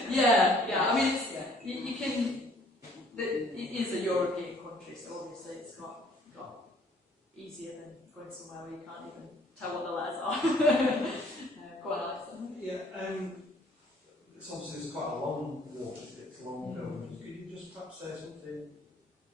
Yeah. I mean, you can. It is a European country, so obviously it's got easier than going somewhere where you can't even tell what the letters are. Go on, Alex. Yeah, it's obviously quite a long walk, it's a long pilgrimage. Could you just perhaps say something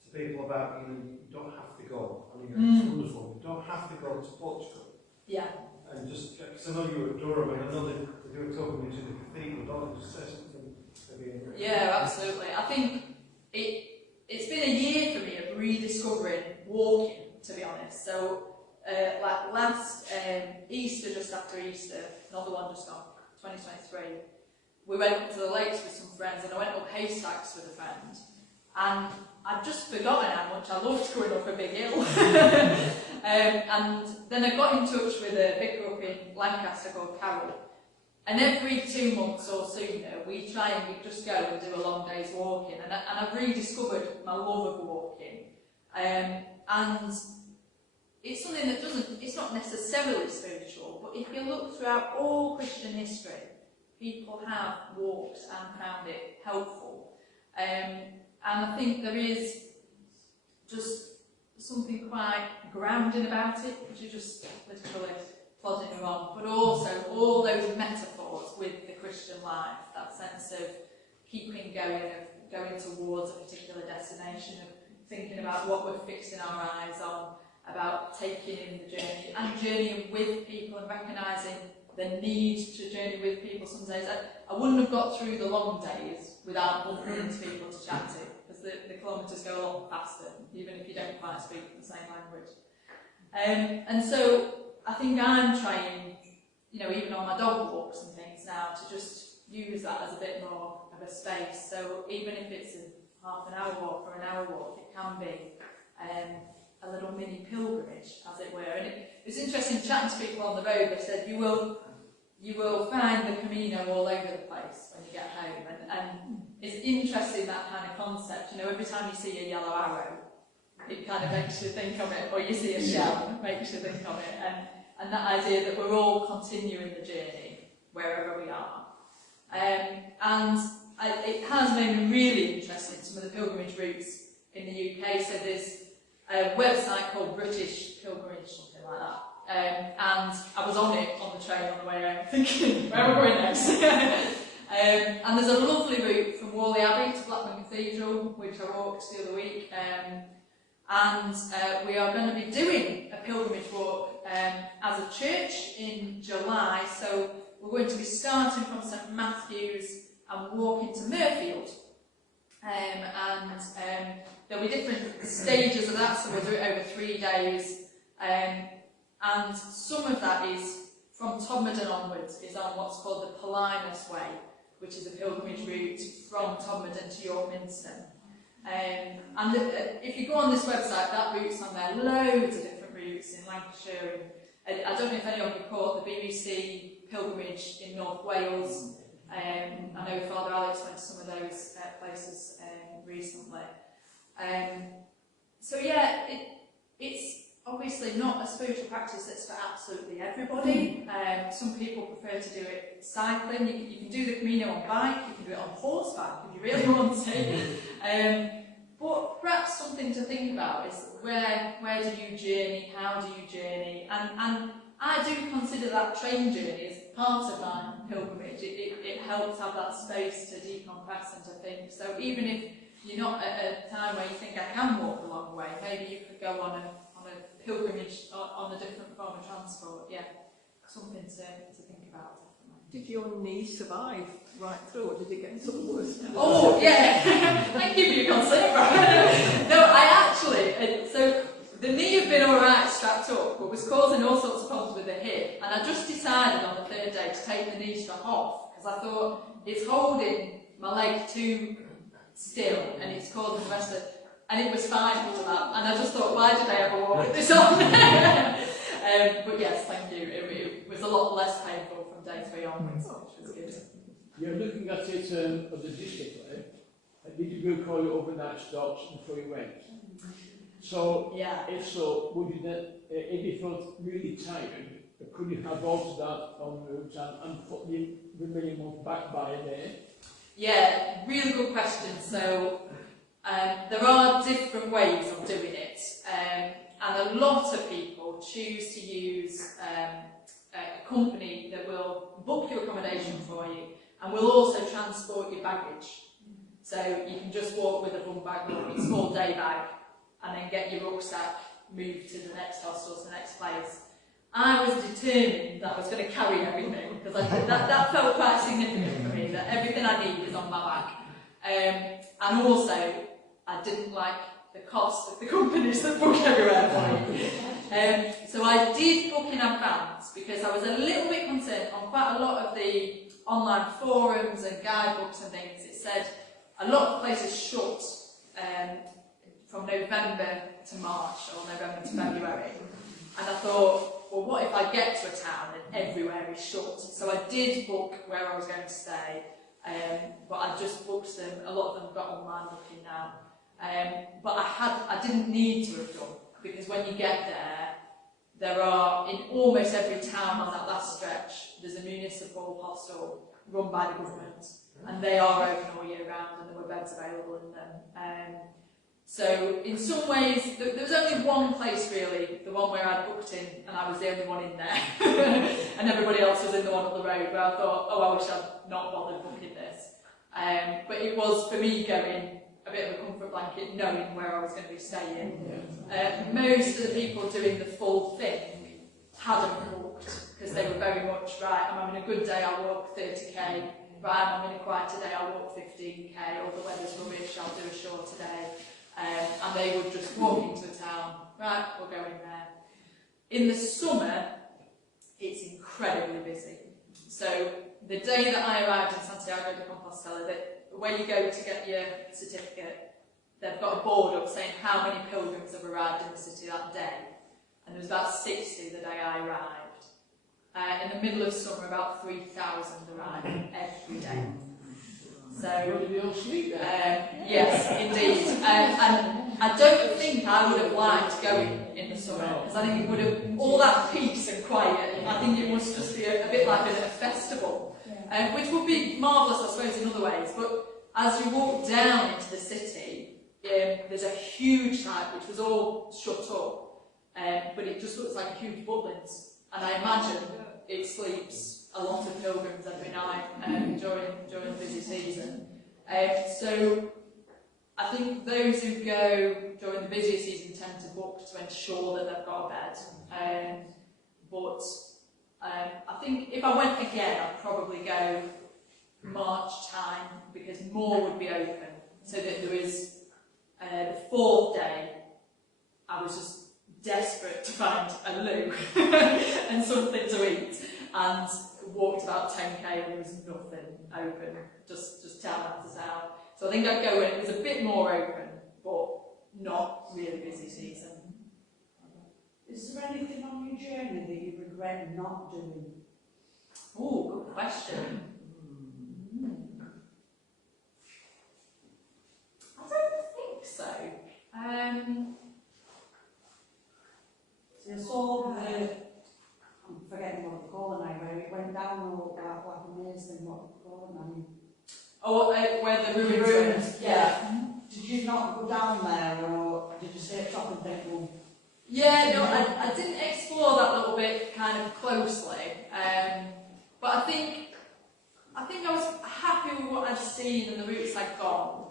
to people about, you don't have to go? I mean, it's wonderful. You don't have to go to Portugal. Yeah. And just, because I know you were at Durham, and I know they do a pilgrimage in the cathedral, don't they? Just say something to be interesting. Yeah, absolutely. I think it's been a year for me of rediscovering walking, to be honest. So, like last Easter, just after Easter, not the one just gone, 2023, we went up to the lakes with some friends, and I went up Haystacks with a friend, and I'd just forgotten how much I loved going up a big hill. And then I got in touch with a vicar up in Lancaster called Carol, and every 2 months or sooner we try and we just go and do a long day's walking, and I've rediscovered my love of walking, and it's something that it's not necessarily spiritual, but if you look throughout all Christian history, people have walked and found it helpful. And I think there is just something quite grounding about it, because you're just literally plodding along, but also all those metaphors with the Christian life, that sense of keeping going, of going towards a particular destination, of thinking about what we're fixing our eyes on, about taking in the journey and journeying with people and recognising the need to journey with people. Some days I wouldn't have got through the long days without bumping into people to chat to, because the kilometres go a lot faster, even if you don't quite speak the same language. And so I think I'm trying, even on my dog walks and things now, to just use that as a bit more of a space. So even if it's a half an hour walk or an hour walk, it can be a little mini pilgrimage, as it were. And it was interesting chatting to people on the road. They said you will find the Camino all over the place when you get home, and it's interesting, that kind of concept. Every time you see a yellow arrow, it kind of makes you think of it, or you see a shell, it makes you think of it, and that idea that we're all continuing the journey wherever we are. It has made me really interested in some of the pilgrimage routes in the UK. So there's a website called British Pilgrimage, something like that. And I was on it on the train on the way home, thinking, where am I going next? And there's a lovely route from Whalley Abbey to Blackburn Cathedral, which I walked the other week. And we are going to be doing a pilgrimage walk as a church in July. So we're going to be starting from St Matthew's and walking to Mirfield. There'll be different stages of that, so we'll do it over 3 days. And some of that is from Todmorden onwards, is on what's called the Paulinus Way, which is a pilgrimage route from Todmorden to York Minster. If you go on this website, that route's on there, loads of different routes in Lancashire. And I don't know if anyone can caught the BBC pilgrimage in North Wales. I know Father Alex went to some of those places recently. So yeah, it's obviously not a spiritual practice that's for absolutely everybody. Some people prefer to do it cycling. You can do the Camino on bike, you can do it on horseback if you really want to. But perhaps something to think about is where do you journey, how do you journey, and I do consider that train journey as part of my pilgrimage. It helps have that space to decompress and to think. So even if you're not at a time where you think I can walk a long way, maybe you could go on a pilgrimage on a different form of transport. Yeah, something to think about. Did your knee survive right through, or did it get sort of worse? Oh, yeah. Thank you for your concern, Brian. No, I actually, so the knee had been alright strapped up, but was causing all sorts of problems with the hip, and I just decided on the 3rd day to take the knee strap off, because I thought it's holding my leg too still, and it's causing the rest of it, and it was fine after that, and I just thought, why did I ever walk with this on? But yes, thank you, it was a lot less painful from day 3 onwards, which was good. You're looking at it of the district, right? Did you go call your overnight stops before you went? So, yeah. If so, would you then, if you felt really tired, could you have altered that on route and put the minimum back by a day? Yeah, really good question. So, there are different ways of doing it, and a lot of people choose to use a company that will book your accommodation for you and will also transport your baggage. So you can just walk with a bum bag or a small day bag and then get your rucksack moved to the next hostel, to the next place. I was determined that I was going to carry everything, because that felt quite significant for me, that everything I need is on my back. And also, I didn't like the cost of the companies that book everywhere for you. So I did book in advance because I was a little bit concerned on quite a lot of the online forums and guidebooks and things. It said a lot of places shut from November to March or November to February. And I thought, well, what if I get to a town and everywhere is shut? So I did book where I was going to stay, but I just booked them. A lot of them have got online booking now. But I didn't need to have done, because when you get there are, in almost every town on that last stretch, there's a municipal hostel run by the government, and they are open all year round, and there were beds available in them. So in some ways, there was only one place really, the one where I'd booked in, and I was the only one in there, and everybody else was in the one up the road, where I thought, oh, I wish I'd not bothered booking this. But it was, for me, going a bit of a comfort blanket, knowing where I was going to be staying. Most of the people doing the full thing hadn't walked, because they were very much, right, I'm having a good day, I'll walk 30k, right, I'm having a quieter day, I'll walk 15k, or the weather's rubbish, I'll do a shorter day. And they would just walk into a town, right, we'll go in there. In the summer, it's incredibly busy. So the day that I arrived in Santiago de Compostela, where you go to get your certificate, they've got a board up saying how many pilgrims have arrived in the city that day. And there was about 60 the day I arrived. In the middle of summer, about 3,000 arrived every day. So, yes, indeed. And I don't think I would have liked going in the summer, because I think it would have, all that peace and quiet, I think it must just be a bit like a festival, which would be marvellous, I suppose, in other ways. But as you walk down into the city, there's a huge site which was all shut up, but it just looks like a huge Butlins, and I imagine it sleeps a lot of pilgrims every night during the busy season. So I think those who go during the busier season tend to book to ensure that they've got a bed. But I think if I went again, I'd probably go March time, because more would be open, so that there is the fourth day. I was just desperate to find a loo and something to eat, and walked about 10k and there was nothing open, just town after town. So I think I'd go when it was a bit more open, but not really busy season. Is there anything on your journey that you regret not doing? Oh, good question. I don't think so. So I saw I'm forgetting what they call it now, where it went down all like amazing, what they call it now. Oh, where the ruins. Yeah. Did you not go down there, or did you stay at top and think, well? Yeah, no, I didn't explore that little bit kind of closely, but I think I was happy with what I'd seen and the routes I'd gone.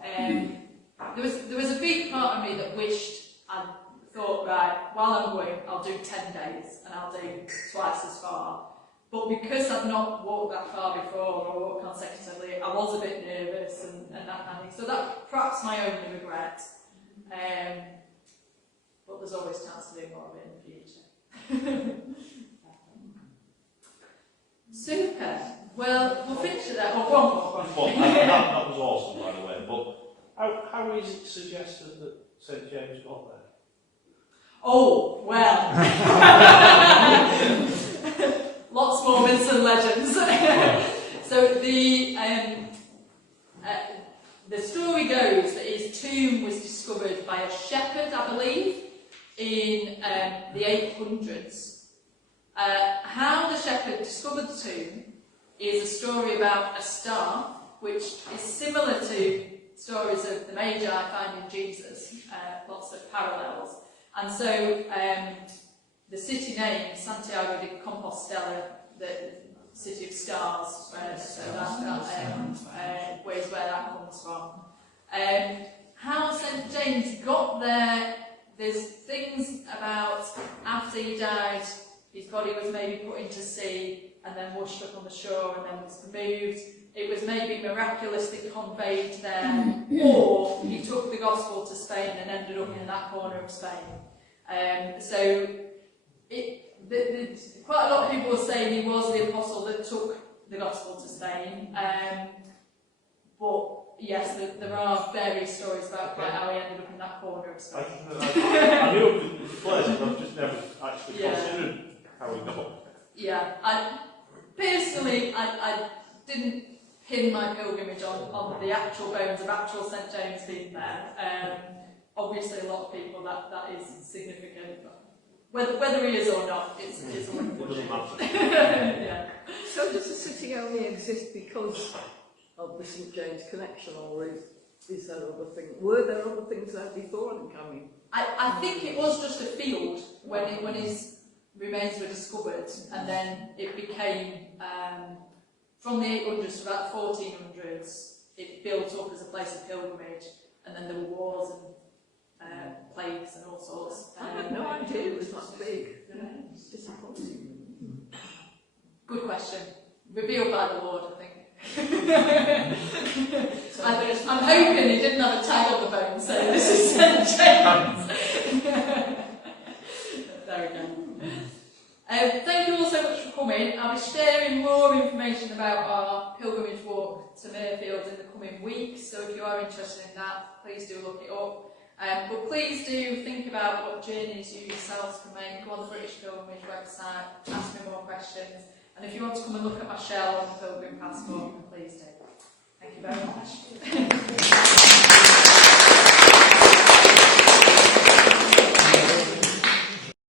There was a big part of me that wished I'd thought, right, while I'm going, I'll do 10 days and I'll do twice as far. But because I've not walked that far before or walked consecutively, I was a bit nervous and that kind of thing. So that's perhaps my only regret. But there's always chance to do more of it in the future. Super. Well, we'll finish it there. Oh, one more. Well, that was awesome, by the way. But how is it suggested that St James got there? Oh, well. Lots more myths and legends. So the story goes that his tomb was discovered by a shepherd, I believe, in the 800s. How the shepherd discovered the tomb is a story about a star, which is similar to stories of the Magi finding Jesus, lots of parallels. And so the city name, Santiago de Compostela, the city of stars, so that is where that comes from. How St James got there, there's things about after he died, his body was maybe put into sea and then washed up on the shore and then was removed. it was maybe miraculously conveyed there, or he took the gospel to Spain and ended up in that corner of Spain. So quite a lot of people are saying he was the apostle that took the gospel to Spain. But yes, there are various stories about quite how he ended up in that corner of Spain. I knew it was pleasant, I've just never actually considered how he got. Yeah, personally, I didn't pin my pilgrimage on the actual bones of actual St James being there. Obviously, a lot of people that is significant. Whether he is or not, it's a wonderful It doesn't matter. Yeah. So does the city only exist because of the St James connection, or is there other things? Were there other things there before them coming? I think it was just a field when his remains were discovered, and then it became, from the 800s to about 1400s, it built up as a place of pilgrimage, and then there were wars and plagues and all sorts. I had no idea it was that big. It's disappointing. Good question. Revealed by the Lord, I think. I'm hoping he didn't have a tag on the bone saying this is St James. There we go. Thank you all so much for coming. I'll be sharing more information about our pilgrimage walk to Mayfield in the coming weeks, so if you are interested in that, please do look it up. But please do think about what journeys you yourselves can make. Go on the British Pilgrimage website, ask me more questions, and if you want to come and look at my shell on the Pilgrim Passport, please do. Thank you very much.